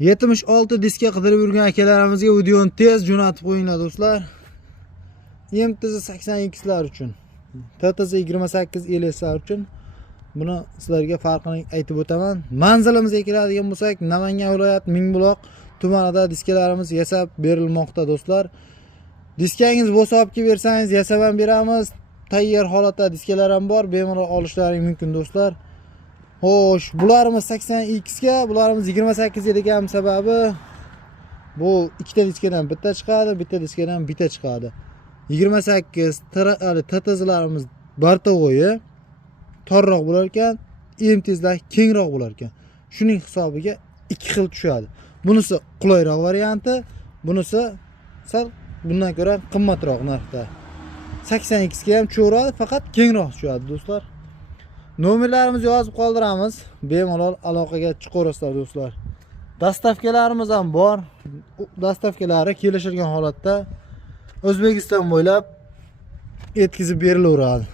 76 diska qidirib yurgan akalarimizga videoni tez jo'natib qo'yinglar do'stlar. MTZ 82 lar uchun, TTZ 28 LS'lar uchun buni sizlarga farqini aytib o'taman. Manzilimizga keladigan bo'lsak, Namangan viloyati Mingbuloq tumanida diskalarimiz yasab berilmoqda do'stlar. Diskangiz bo'lsa olib kelib bersangiz yasab ham beramiz. Tayyor holatda diskalar ham bor, bemalol olishlaring mumkin do'stlar. Xo'sh, bularimiz 80X ga, bularimiz 28 ga degan sababi bu ikkita diskadan bitta chiqadi, bitta diskadan bitta chiqadi. 28 TTZlarimiz bartovoyi torroq bo'lar ekan, MTZlar kengroq bo'lar ekan. Shuning hisobiga ikki xil tushadi. Bunisi qulayroq varianti, bunisi sal bundan ko'ra qimmatroq narxda. 80X ga ham cho'radi, faqat kengroq tushadi do'stlar. Nomerlarimizni yozib qoldiramiz. Bemalol aloqaga chiqaverasizlar do'stlar. Dastavkalarimiz ham bor. Dastavkalari kelishilgan holatda O'zbekiston bo'ylab yetkazib berilaveradi.